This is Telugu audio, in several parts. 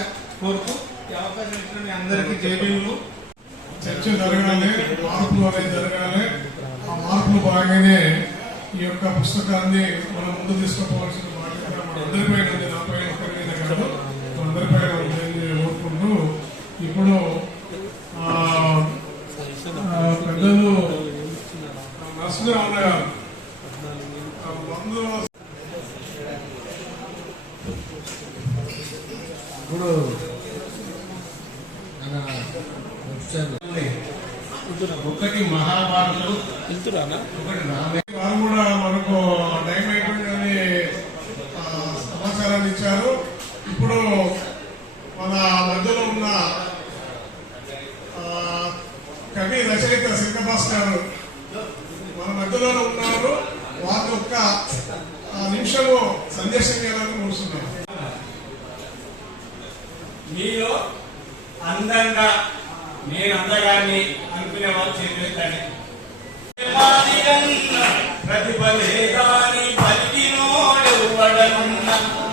గౌరవాల్సిందిగా కోరుతూ ఈ అవకాశం ఇచ్చిన మీ అందరికీ జైబీలు చర్చ జరగాలి మార్పులు అనేది జరగాలి. ఆ మార్పులు బాగానే ఈ యొక్క పుస్తకాన్ని మనం ముందు తీసుకుపోవాల్సిన బాధ్యత మన అందరిపైన ఉంది నా పైన ఒకరి మీద కాదు మన అందరిపైన ఉంది అని కోరుకుంటూ ఇప్పుడు ఆ, ఆ, పెద్దలు నరసింహరావు గారు ఆ మందు ఇప్పుడు మన వచ్చారు ఒకటి మహాభారతం ఒకటి రామాయణం వారు కూడా మనకు టైం అయిపోయిందని ఆ, సమాచారాన్ని ఇచ్చారు ఇప్పుడు మన మధ్యలో ఉన్న ఆ, కవి రచయిత సింగబాస్ గారు మన మధ్యలోనే ఉన్నారు వారి యొక్క ఆ, నిమిషము సందేశం ఇవ్వాలని కోరుతున్నాం మీలో అందంగా నేను అందగాన్ని అనుకునే వాళ్ళు చేతులెత్తండి ప్రతిఫలేదాని పలికినోడెవ్వడన్న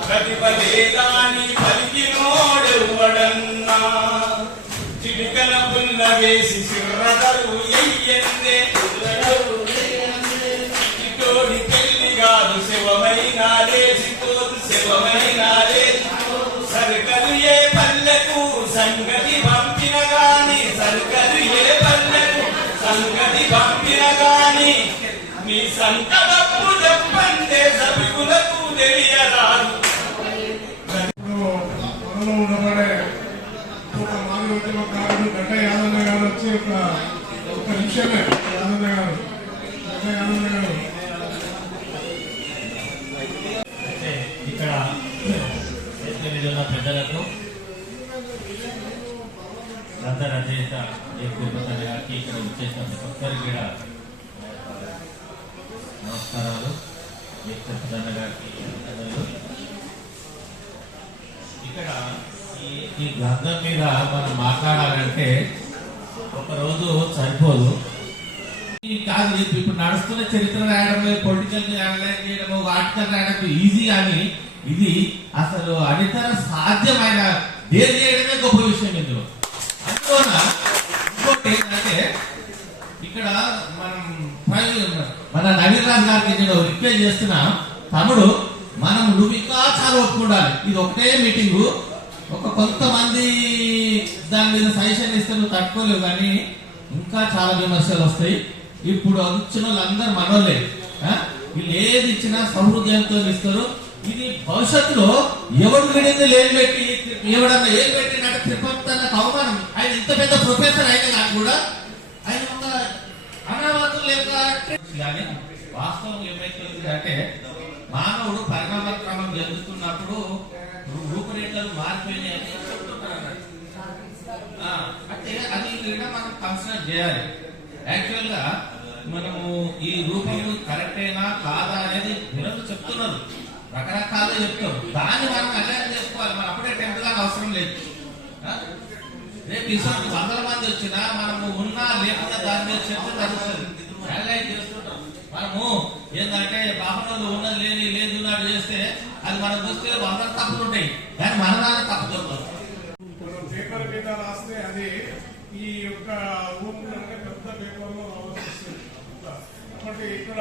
ప్రతిఫలేదాని పలికినోడెవ్వడన్నా చిటికల పుల్ల వేసి చిర్రదలు ఎయ్యందే. చిటోడి పెళ్ళి కాదు శివమైన లేచిపోదు శివమైన లేచిపోదు. సరుకలు ఏ పల్లెకు సంగతి పంపిన గాని సరుకలు ఏ పల్లెకు సంగతి పంపిన గాని. మీ సంకటప్పు చెప్పంటే సభికులకు. తెలియరాదు మనలో ఉండబడే ఒక గడ్డ యాదన్న గారు వచ్చి ఒక ఒక నిమిషమే యాదన్న గారు గడ్డ యాదన్న గారు ఇక్కడ పెద్దలకు గ్రంథ రచయిత ఏ గారికి ఇక్కడ వచ్చేసిన ప్రతి ఒక్కరికి కూడా నమస్కారాలు. ఇక్కడ ఈ గ్రంథం మీద మనం మాట్లాడాలంటే ఒకరోజు సరిపోదు. కాదు ఇప్పుడు నడుస్తున్న చరిత్ర రాయడం పొలిటికల్ అనలైజ్ చేయడం ఒక ఆర్టికల్ రాయడం ఈజీ కానీ ఇది అసలు అడితర సాధ్యమైన దేని చేయడమే గొప్ప విషయం ఇందులో. అందువల్ల ఇంకోటి ఏంటంటే ఇక్కడ మనం మన నవీన్ రాజ్ గారికి నేను రిక్వెస్ట్ చేస్తున్నా తమ్ముడు మనం నువ్వు ఇంకా చాలా ఒప్పుకుండాలి. ఇది ఒకటే మీటింగు. ఒక కొంతమంది దాని మీద సజెషన్ ఇస్తే నువ్వు తట్టుకోలేవు కానీ ఇంకా చాలా విమర్శలు వస్తాయి. ఇప్పుడు వచ్చిన వాళ్ళందరూ మనోళ్ళే. వీళ్ళు ఏది ఇచ్చినా సౌహృదయంతో ఇస్తారు. ఇది భవిష్యత్తులో ఎవడు విడింది లేని పెట్టి ఎవడన్నా ఏం పెట్టినట్టు తిరుపతి అన్న అవమానం. ఆయన ఇంత పెద్ద ప్రొఫెసర్ అయినా నాకు కూడా లేక కానీ వాస్తవం ఏమైతుంది మానవుడు పరిణామ క్రమం జరుగుతున్నప్పుడు రూపురేఖలు మారిపోయినాయని చెప్తున్నారు అంటే అది కూడా మనం కన్సిడర్ చేయాలి. యాక్చువల్గా మనము ఈ రూపం కరెక్టేనా కాదా అనేది నిరంతరం చెప్తున్నారు. రకరకాలుగా చెప్తారు. దాన్ని మనం అలర్ట్ చేసుకోవాలి. మనం అప్పుడే టెంపుల్గా అవసరం లేదు. రేపు ఇటువంటి వందల మంది వచ్చినా మనము ఉన్నా లేకుండా దాని మీద చర్చ జరుగుతుంది. అనలైజ్ చేస్తుంటాం? మనము ఏంటంటే బాహనంలో ఉన్నది లేని లేదు ఉన్నట్టు చేస్తే అది మనం చూస్తే వందల తప్పులు ఉంటాయి. కానీ మన దాన్ని తప్పు మనం పేపర్ మీద రాస్తే అది ఈ యొక్క పెద్ద పేపర్లో రావాల్సి వస్తుంది కాబట్టి ఇక్కడ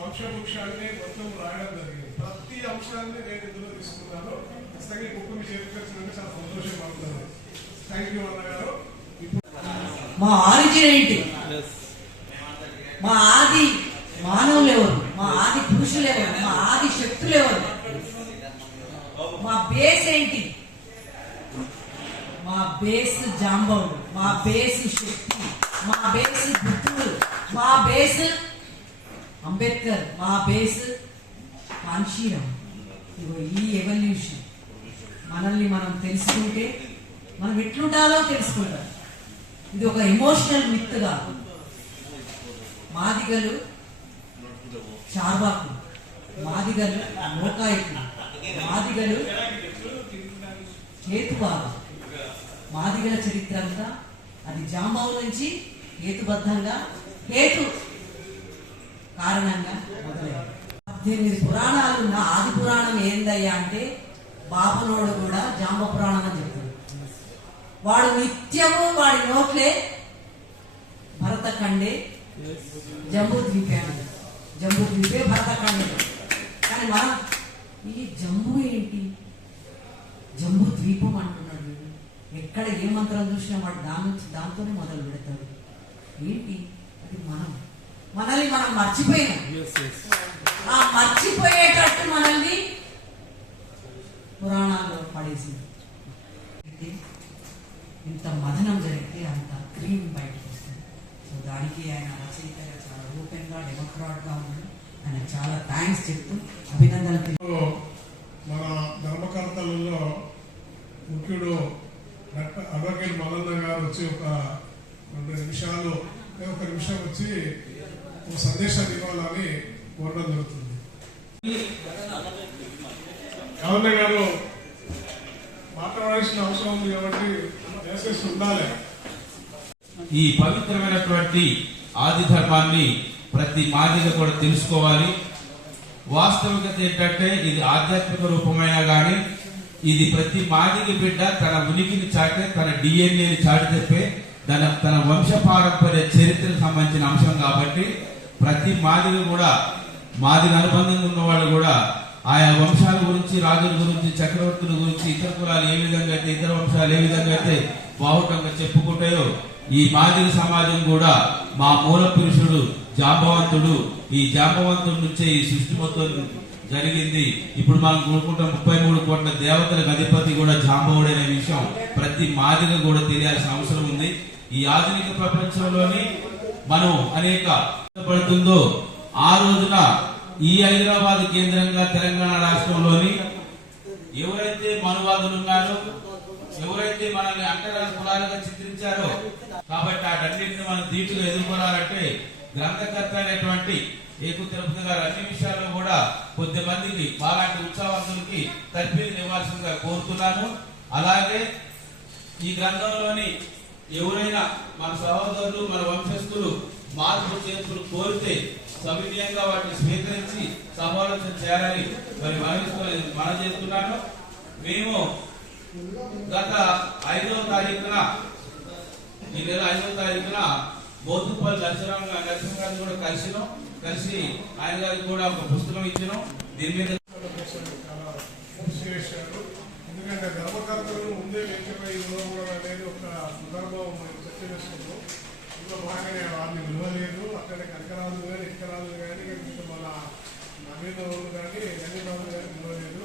వంశవృక్షాన్ని మొత్తం రాయడం జరిగింది. ప్రతి అంశాన్ని నేను ఇందులో తీసుకున్నాను. ఖచ్చితంగా చాలా సంతోషంగా ఉంటుంది. థ్యాంక్ యూ అన్న గారు. మా ఆరిజిన్ ఏంటి? మా ఆది మానవులు ఎవరు? మా ఆది పురుషులు ఎవరు? మా ఆది శక్తులు ఎవరు? మా బేస్ ఏంటి? మా బేస్ జాంబవుడు మా బేస్ శక్తి మా బేస్ బుద్ధుడు మా బేస్ అంబేద్కర్ మా బేస్ కాంశీరామ్ ఇగో ఈ ఎవల్యూషన్ మనల్ని మనం తెలుసుకుంటే మనం ఎట్లుండాలో తెలుసుకుంటాం. ఇది ఒక ఎమోషనల్ మిత్ కాదు. మాదిగలు చార్వాకు మాదిగలు లోకాయకులు మాదిగలు కేతుబాబు మాదిగల చరిత్ర అంతా అది జాంబావు నుంచి హేతుబద్ధంగా హేతు కారణంగా మొదలైంది. పద్దెనిమిది పురాణాలు ఉన్న ఆది పురాణం ఏందయ్యా అంటే బాబనోడు కూడా జాంబ పురాణం అని చెప్తాడు. వాడు నిత్యము వాడి నోట్లే భరత కండే జంబూ ద్వీపే అన్నది జంబూ ద్వీపే భరత ఖండే కానీ మనం ఈ జంబూ ఏంటి? జంబూ ద్వీపం అంటున్నాడు. ఎక్కడ ఏ మంత్రం చూసినా వాడు దాని నుంచి దాంతోనే మొదలు పెడతాడు. ఏంటి? అది మనం. మనల్ని మనం మర్చిపోయినాం. ఆ మర్చిపోయేటట్టు మనల్ని పురాణాల్లో పడేసింది అయితే ఇంత మదనం జరిగితే అంత క్రీమ్ బయటకు వస్తుంది సో దానికి ఆయన రచయితగా చాలా ఓపెన్గా డెమోక్రాట్గా ఉన్నాడు ఆయన చాలా థ్యాంక్స్ చెప్తూ అభినందనలు తెలి- మన ధర్మకర్తలలో ముఖ్యుడు డాక్టర్ అడ్వకేట్ మల్లన్న గారు వచ్చి ఒక రెండు నిమిషాలు లేదా ఒక నిమిషం వచ్చి ఒక సందేశాన్ని ఇవ్వాలని కోరడం జరుగుతుంది గవర్నర్ గారు మాట్లాడాల్సిన అవసరం ఉంది కాబట్టి దయచేసి ఉండాలి. ఈ పవిత్రమైనటువంటి ఆది ధర్మాన్ని ప్రతి మాదిగా కూడా తెలుసుకోవాలి. వాస్తవికత ఏంటంటే ఇది ఆధ్యాత్మిక రూపమైనా కానీ ఇది ప్రతి మాదిగ బిడ్డ తన ఉనికిని చాటే తన డిఎన్ఏని చాటి చెప్పే తన తన వంశ పారంపర్య చరిత్రకు సంబంధించిన అంశం కాబట్టి ప్రతి మాదిగ కూడా మాదిగ అనుబంధంగా ఉన్న వాళ్ళు కూడా ఆయా వంశాల గురించి రాజుల గురించి చక్రవర్తుల గురించి ఇతర కులాలు ఏ విధంగా అయితే ఇతర వంశాలు ఏ విధంగా అయితే బాహుటంగా చెప్పుకుంటాయో ఈ మాదిరి సమాజం కూడా మా మూల పురుషుడు జాంబవంతుడు ఈ జాంబవంతుడి నుంచే ఈ సృష్టి మొత్తం జరిగింది. ఇప్పుడు మనం కోరుకుంటున్న ముప్పై మూడు కోట్ల దేవతలకు అధిపతి కూడా జాంబవుడైన విషయం ప్రతి మాదిగ కూడా తెలియాల్సిన అవసరం ఉంది. ఈ ఆధునిక ప్రపంచంలోని మనం అనేక పడుతుందో ఆ రోజున ఈ హైదరాబాద్ కేంద్రంగా తెలంగాణ రాష్ట్రంలోని ఎవరైతే మనువాదులు ఉన్నారో ఎవరైతే మనల్ని అంటరాని కులాలుగా చిత్రించారో కాబట్టి వాటన్నింటిని మనం ధీటుగా ఎదుర్కొనాలంటే గ్రంథకర్త అనేటువంటి ఏకు తిరుపతి గారు అన్ని విషయాల్లో కూడా కొద్ది మందికి మాలాంటి ఉత్సాహవంతులకి తర్ఫీదు ఇవ్వాల్సిందిగా కోరుతున్నాను. అలాగే ఈ గ్రంథంలోని ఎవరైనా మన సహోదరులు మన వంశస్థులు మార్పు చేతులు కోరితే సవినయంగా వాటిని స్వీకరించి సమాలోచన చేయాలని మరి మనవి మనం చేస్తున్నాను. మేము గత ఐదవ తారీఖున ఈ నెల ఐదవ తారీఖున బోధుపల్లి నరసింహ నరసింహ గారిని కూడా కలిసినాం. కలిసి ఆయన గారికి కూడా ఒక పుస్తకం ఇచ్చినాం. దీని మీద ఎందుకంటే ధర్మకర్తలు ముందే వెంటపై కూడా అనేది ఒక సందర్భం చర్చ చేసుకున్నాం. ఇందులో భాగంగానే వారిని విలువలేదు అక్కడ కనకరాజు కానీ ఇక్కరాజు కానీ మన నవీనరాజు కానీ నవీనరాజు కానీ విలువలేదు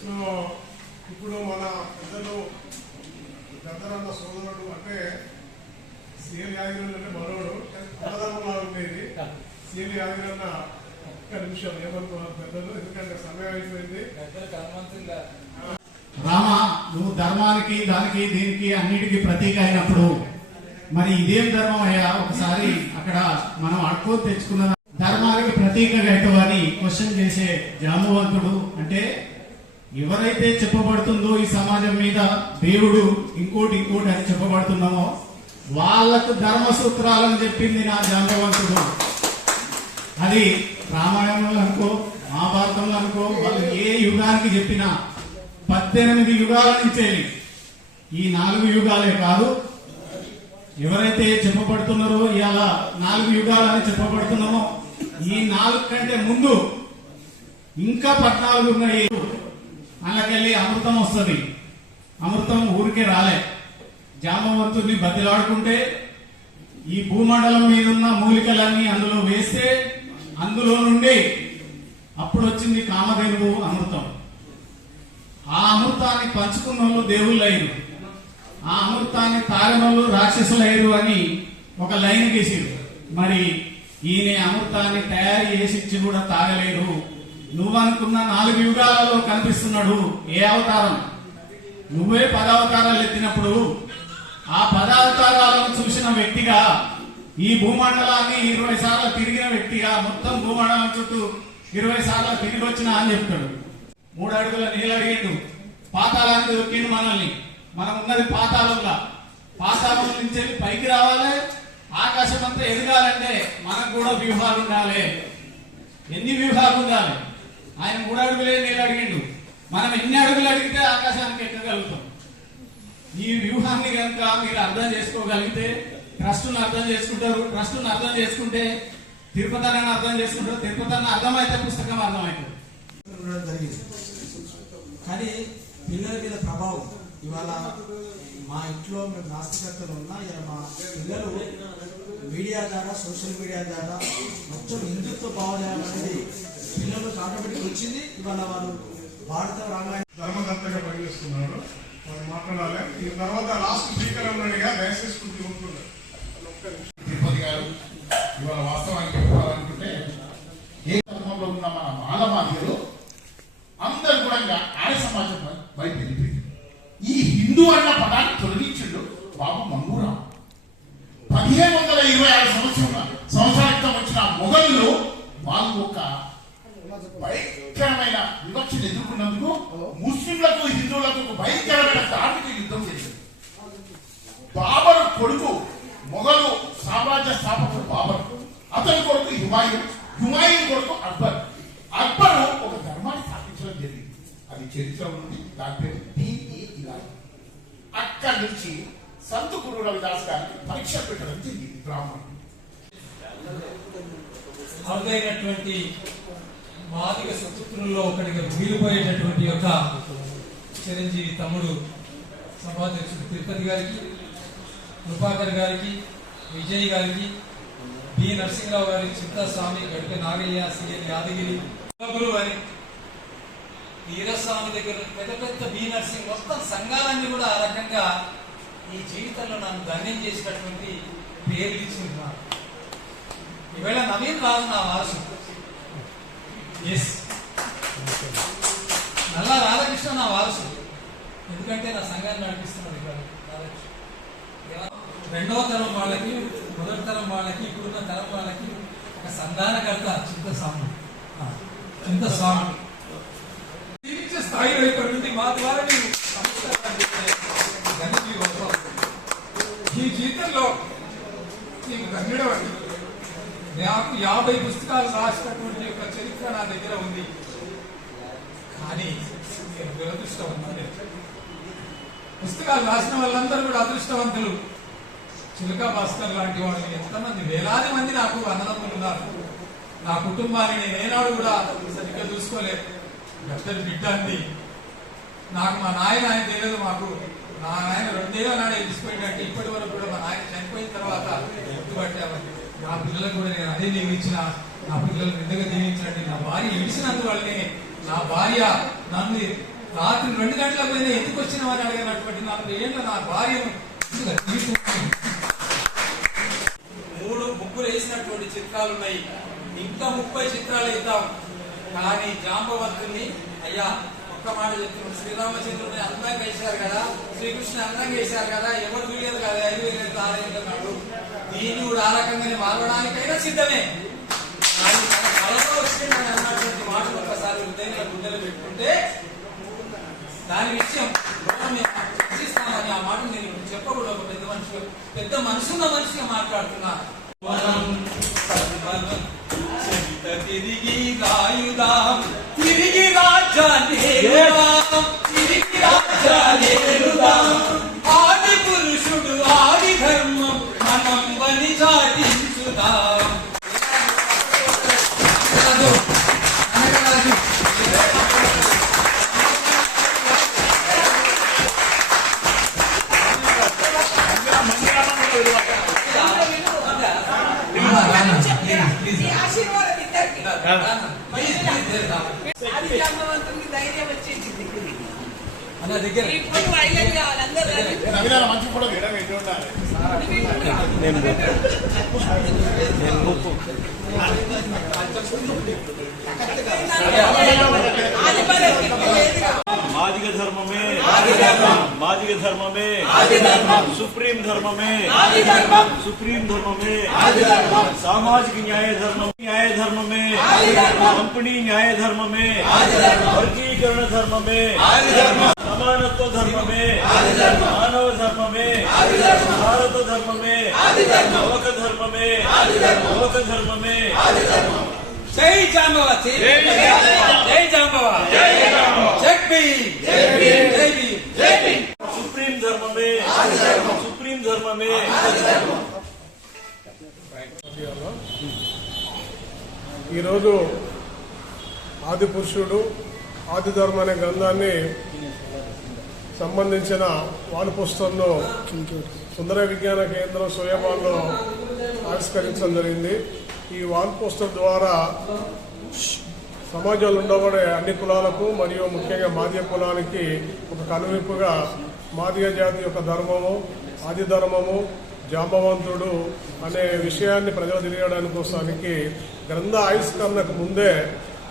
సో ఇప్పుడు మన పెద్దలు గద్దరన్న సోదరుడు అంటే సీఎం యాదగిరి అంటే మనోడు అన్నదమ్ములా ఉండేది. సీఎం యాదగిరి అన్న ఒక్క నిమిషం ఏమనుకున్నారు పెద్దలు? ఎందుకంటే సమయం అయిపోయింది. రామ నువ్వు ధర్మానికి దానికి దీనికి అన్నిటికీ ప్రతీక అయినప్పుడు మరి ఇదేం ధర్మం అయ్యా? ఒకసారి అక్కడ మనం అడుకో తెచ్చుకున్న ధర్మానికి ప్రతీకగా అని క్వశ్చన్ చేసే జామవంతుడు అంటే ఎవరైతే చెప్పబడుతుందో ఈ సమాజం మీద దేవుడు ఇంకోటి ఇంకోటి అని చెప్పబడుతున్నామో వాళ్ళకు ధర్మ సూత్రాలను చెప్పింది నా జాంబవంతుడు అది రామాయణంలో అనుకో మహాభారతంలో అనుకో వాళ్ళు ఏ యుగానికి చెప్పినా పద్దెనిమిది యుగాల నుంచి ఈ నాలుగు యుగాలే కాదు ఎవరైతే చెప్పబడుతున్నారో ఇవాళ నాలుగు యుగాలని చెప్పబడుతున్నామో ఈ నాలుగు కంటే ముందు ఇంకా పద్నాలుగు ఉన్నాయి. అందుకెళ్ళి అమృతం వస్తుంది. అమృతం ఊరికే రాలే. జామవంతుని బతిలాడుకుంటే ఈ భూమండలం మీద ఉన్న మూలికలన్నీ అందులో వేస్తే అందులో నుండి అప్పుడు వచ్చింది కామధేనువు అమృతం. ఆ అమృతాన్ని పంచుకున్న వాళ్ళు దేవుళ్ళయ్యారు. ఆ అమృతాన్ని తాగినోళ్ళు రాక్షసులయ్యారు అని ఒక లైన్ గీసిరు మరి ఈయన అమృతాన్ని తయారు చేసి ఇచ్చి కూడా తాగలేదు. నువ్వనుకున్న నాలుగు యుగాలలో కనిపిస్తున్నాడు ఏ అవతారం? నువ్వే పదావతారాలు ఎత్తినప్పుడు ఆ పదావతారాలను చూసిన వ్యక్తిగా ఈ భూమండలాన్ని ఇరవై సార్లు తిరిగిన వ్యక్తిగా మొత్తం భూమండలం చుట్టూ ఇరవై సార్లు తిరిగి వచ్చిన అని చెప్తాడు. మూడు అడుగుల నీళ్ళు అడిగిండు. పాతాలానికి దొక్కిండు మనల్ని. మనం ఉన్నది పాతాళంగా. పాతాళం నుంచి వెళ్ళి పైకి రావాలి ఆకాశం అంతా ఎదగాలంటే మనకు కూడా వ్యూహాలు ఉండాలి. ఎన్ని వ్యూహాలు ఉండాలి? ఆయన మూడు అడుగులే నేను అడిగిండు. మనం ఎన్ని అడుగులు అడిగితే ఆకాశానికి ఎక్కగలుగుతాం? ఈ వ్యూహాన్ని కనుక మీరు అర్థం చేసుకోగలిగితే ట్రస్ట్ను అర్థం చేసుకుంటారు. ట్రస్ట్ను అర్థం చేసుకుంటే తిరుపతిని అర్థం చేసుకుంటారు. తిరుపతిని అర్థమైతే పుస్తకం అర్థమవుతుంది కానీ పిల్లల మీద ప్రభావం ఇవాళ మా ఇంట్లో మేము నాస్తికతలు ఉన్నా ఇలా మా పిల్లలు మీడియా ద్వారా సోషల్ మీడియా ద్వారా మొత్తం హిందుత్వ భావజాలం అనేది పిల్లలకు ఆటోమేటిక్ వచ్చింది. ఇవాళ వారు భారత రామాయణ ధర్మదత్తగా పనిచేస్తున్నారు. వారు మాట్లాడాలి. ఈ తర్వాత లాస్ట్ స్పీకర్ ఉన్నాడుగా దయచేసి కొద్దిగా ఉంటున్నారు తిరుపతి గారు ఇవాళ వాస్తవానికి చెప్పాలనుకుంటే ఏ ధర్మంలో ఉన్న మన మాలమాదిలో అందరు కూడా ఇంకా ఆర్య సమాజం బయట వెళ్ళిపోయింది ఈ హిందూ అన్న పదాన్ని తొలగించిండు బాబు మంగూరావు. పదిహేను వందల ఇరవై ఆరు సంవత్సరం సంవత్సరాల క్రితం వచ్చిన మొఘలు వాళ్ళు ఒక భయంకరమైన వివక్షను ఎదుర్కొన్నందుకు ముస్లింలకు హిందువులకు ఒక భయంకరమైన ధార్మిక యుద్ధం చేసింది బాబర్ కొడుకు మొఘలు సామ్రాజ్య స్థాపకుడు బాబర్. అతని కొడుకు హుమాయూన్ హుమాయూన్ కొడుకు అక్బర్. అక్బర్ ఒక ధర్మాన్ని స్థాపించడం జరిగింది. అది చరిత్ర ఉంది దాని పేరు డిఈ అక్కడి నుంచి సంత గురు రవిదాస్ గారికి పరీక్ష పెట్టడం జరిగింది బ్రాహ్మణుడు అరుదైనటువంటి మాదిక సుపుత్రుల్లో ఒకటిగా మిగిలిపోయేటటువంటి యొక్క చిరంజీవి తమ్ముడు సభాధ్యక్షుడు తిరుపతి గారికి కృపాకర్ గారికి విజయ్ గారికి బి నరసింహరావు గారి చిత్తాస్వామి గడిప నాగయ్య సిఎన్ యాదగిరి వారి వీరస్వామి దగ్గర పెద్ద పెద్ద బీ నర్సింగ్ మొత్తం సంఘాలన్నీ కూడా ఆ రకంగా ఈ జీవితంలో నన్ను ధన్యం చేసినటువంటి పేర్లు ఇచ్చింది నాకు ఈవేళ నవీన్ రాజు నా వారసు ఎస్ నల్ల రాధాకృష్ణ నా వారసు ఎందుకంటే నా సంఘాన్ని నడిపిస్తున్నాడు ఇక్కడ రాధాకృష్ణ. రెండవ తరం వాళ్ళకి మొదటి తరం వాళ్ళకి ఇప్పుడున్న తరం వాళ్ళకి ఒక సంధానకర్త చింత స్వామి ఆ, చింత స్వామి జీవించే స్థాయిలో ఇక్కడ నుండి మా ద్వారా నీవు ఈ జీవితంలో నీకు ధన్యుడు అండి. నాకు యాభై పుస్తకాలు రాసినటువంటి యొక్క చరిత్ర నా దగ్గర ఉంది. కానీ నేను దురదృష్టవంతుడే పుస్తకాలు రాసిన వాళ్ళందరూ కూడా అదృష్టవంతులు. చిలుక భాస్కర్ లాంటి వాళ్ళు ఎంతమంది వేలాది మంది నాకు అన్నదమ్ములు ఉన్నారు. నా కుటుంబాన్ని నేను ఏనాడు కూడా సరిగ్గా చూసుకోలేదు. పెద్దలు బిడ్డాన్ని నాకు మా నాయన ఆయన తెలియదు మాకు. నా నాయన రెండేళ్ళ నాడే తీసుకుంటే ఇప్పటి వరకు కూడా మా నాయన చనిపోయిన తర్వాత గుర్తుపట్టామని నా పిల్లలకు కూడా నేను అదే దీవించిన నా పిల్లలు నిండుగా దీవించండి. నా భార్య ఇడిచినందువల్లనే నా భార్య నన్ను రాత్రి రెండు గంటల పైన ఎందుకు వచ్చినామని అడిగినటువంటి నాకు ఏళ్ళ నా భార్యను మూడు ముగ్గురు వేసినటువంటి చిత్రాలు ఉన్నాయి ఇంకా ముప్పై చిత్రాలు వేద్దాం కానీ జాంబవంతుని అయ్యా ఒక్క మాట చెప్తున్నాడు శ్రీరామచంద్రుని అందంగా వేశారు కదా శ్రీకృష్ణ అందంగా వేశారు కదా ఎవరు చూడలేదు కదా ఐదు వేలు ఆరు వేలు అన్నాడు దీన్ని కూడా ఆ రకంగానే మారడానికైనా సిద్ధమే. కానీ తన కళలో వచ్చిందని అన్నటువంటి మాటలు ఒక్కసారి హృదయంలో గుండెలు పెట్టుకుంటే దాని విషయం లోపల ఆ మాట నేను ఇప్పుడు చెప్పకూడదు. ఒక పెద్ద మనిషి పెద్ద మనసున్న మనిషిగా మాట్లాడుతున్నా. మనం తిరిగి రాయుదాం. తిరిగి రాజ్యాన్ని ఆదివారం కింద లేదుగా. మాదిగ ధర్మమే. మాదిగ ఆది ధర్మమే. సుప్రీం ధర్మమే. సుప్రీం ధర్మమే. సామాజిక న్యాయ ధర్మమే మానవ ధర్మమే భారత ధర్మమే లోక ధర్మమే లోక ధర్మమే జై జాంబవ జై జాంబవ జై భీమ్. జై భీమ్. సుప్రీం ధర్మమే. సుప్రీం ధర్మమే. ఈరోజు ఆది పురుషుడు ఆది ధర్మం అనే గ్రంథాన్ని సంబంధించిన వాల్ సుందర విజ్ఞాన కేంద్రం సోయాబాన్లో ఆవిష్కరించడం జరిగింది. ఈ వాల్ ద్వారా సమాజంలో ఉండబడే అన్ని కులాలకు మరియు ముఖ్యంగా మాదిగ కులానికి ఒక కనువింపుగా మాదిగ జాతి యొక్క ధర్మము ఆది ధర్మము జాంబవంతుడు అనే విషయాన్ని ప్రజలు తెలియడానికి కోసానికి గ్రంథ ఆవిష్కరణకు ముందే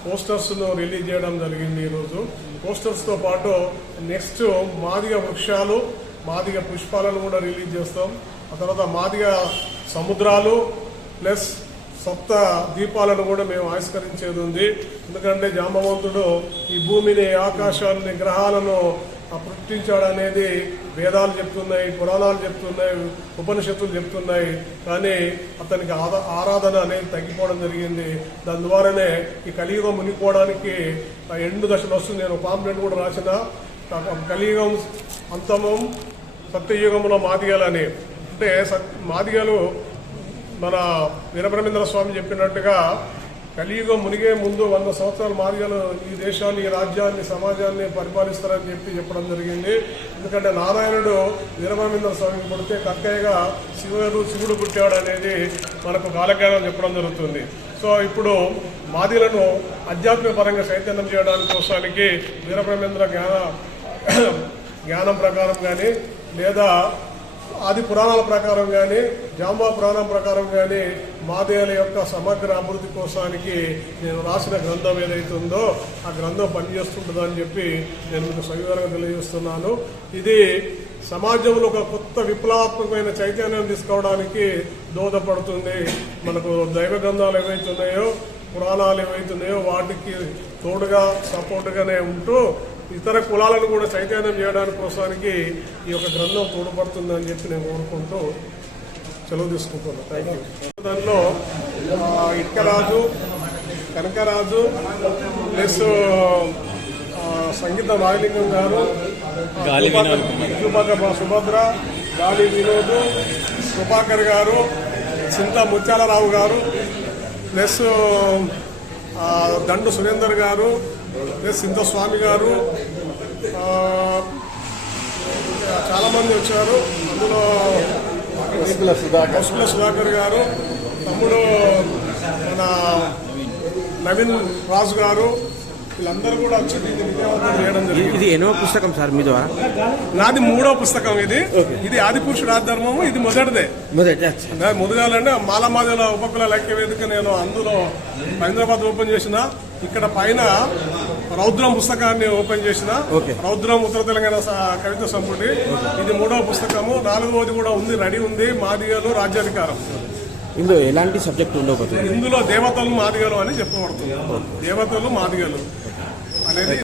పోస్టర్స్ను రిలీజ్ చేయడం జరిగింది ఈరోజు. పోస్టర్స్తో పాటు నెక్స్ట్ మాదిగ వృక్షాలు మాదిగ పుష్పాలను కూడా రిలీజ్ చేస్తాం. ఆ తర్వాత మాదిగ సముద్రాలు ప్లస్ సప్త దీపాలను కూడా మేము ఆవిష్కరించేది ఉంది. ఎందుకంటే జాంబవంతుడు ఈ భూమిని ఆకాశాన్ని గ్రహాలను పుట్టించాడనేది వేదాలు చెప్తున్నాయి పురాణాలు చెప్తున్నాయి ఉపనిషత్తులు చెప్తున్నాయి. కానీ అతనికి ఆద- ఆరాధన అనేది తగ్గిపోవడం జరిగింది. దాని ద్వారానే ఈ కలియుగం మునిగిపోవడానికి ఎండు దశలు వస్తుంది. నేను పాంప్లెట్ కూడా రాసిన. కలియుగం అంతమం సత్యయుగంలో మాదిగలని. అంటే సత్ మాదిగలు మన వీరబ్రహ్మేంద్ర స్వామి చెప్పినట్టుగా కలియుగం మునిగే ముందు వంద సంవత్సరాల మార్గాలు ఈ దేశాన్ని ఈ రాజ్యాన్ని సమాజాన్ని పరిపాలిస్తారని చెప్పి చెప్పడం జరిగింది. ఎందుకంటే నారాయణుడు వీరబ్రహ్మేంద్ర స్వామికి పుడితే కక్కయ్యగా శివుడు శివుడు పుట్టాడు అనేది మనకు కాలజ్ఞానం చెప్పడం జరుగుతుంది. సో ఇప్పుడు మాదిలను ఆధ్యాత్మిక పరంగా చైతన్యం చేయడానికి కోసానికి వీరబ్రహ్మేంద్ర జ్ఞాన జ్ఞానం ప్రకారం కానీ లేదా ఆది పురాణాల ప్రకారం కానీ జాంబా పురాణం ప్రకారం కానీ మాదేవుల యొక్క సమగ్ర అభివృద్ధి కోసానికి నేను రాసిన గ్రంథం ఏదైతే ఉందో ఆ గ్రంథం పనిచేస్తుంటుందని చెప్పి నేను మీకు సవివరంగా తెలియజేస్తున్నాను. ఇది సమాజంలో ఒక కొత్త విప్లవాత్మకమైన చైతన్యం తీసుకోవడానికి దోహదపడుతుంది. మనకు దైవ గ్రంథాలు ఏవైతే ఉన్నాయో పురాణాలు ఏవైతున్నాయో వాటికి తోడుగా సపోర్ట్గానే ఉంటూ ఇతర కులాలను కూడా చైతన్యం చేయడానికి కోసానికి ఈ యొక్క గ్రంథం తోడ్పడుతుందని చెప్పి నేను కోరుకుంటూ సెలవు తీసుకుంటున్నాను థ్యాంక్ యూ దానిలో ఇక్కరాజు కనకరాజు ప్లస్ సంగీత రాయలింగం గారు సుభద్ర సుభద్ర గాలి వినోద్ కృపాకర్ గారు చింత ముత్యాలరావు గారు ప్లస్ దండు సురేందర్ గారు ప్లస్ సింత స్వామి గారు ఆ, చాలా మంది వచ్చారు. అందులో పసుపుల సుధాకర్. గారు తమ్ముడు మన నవీన్ రాజు గారు వీళ్ళందరూ కూడా వచ్చి చేయడం జరిగింది. ఇది ఎన్నో పుస్తకం సార్ మీ ద్వారా? నాది మూడో పుస్తకం ఇది. ఇది ఆదిపురుషుడు ఆధర్మము ఇది మొదటిదే. ముందుగాలంటే మాలమాదిల ఉపకుల లెక్క వేదిక నేను అందులో హైదరాబాద్ ఓపెన్ చేసిన. ఇక్కడ పైన రౌద్రం పుస్తకాన్ని ఓపెన్ చేసిన. రౌద్రం ఉత్తర తెలంగాణ కవిత సంపుటి. ఇది మూడవ పుస్తకము. నాలుగవది కూడా ఉంది రెడీ ఉంది మాదిగలు రాజ్యాధికారం. ఇందులో ఎలాంటి సబ్జెక్ట్ ఉండకపోతుంది ఇందులో దేవతలు మాదిగలు అని చెప్పబడుతుంది. దేవతలు మాదిగలు అనేది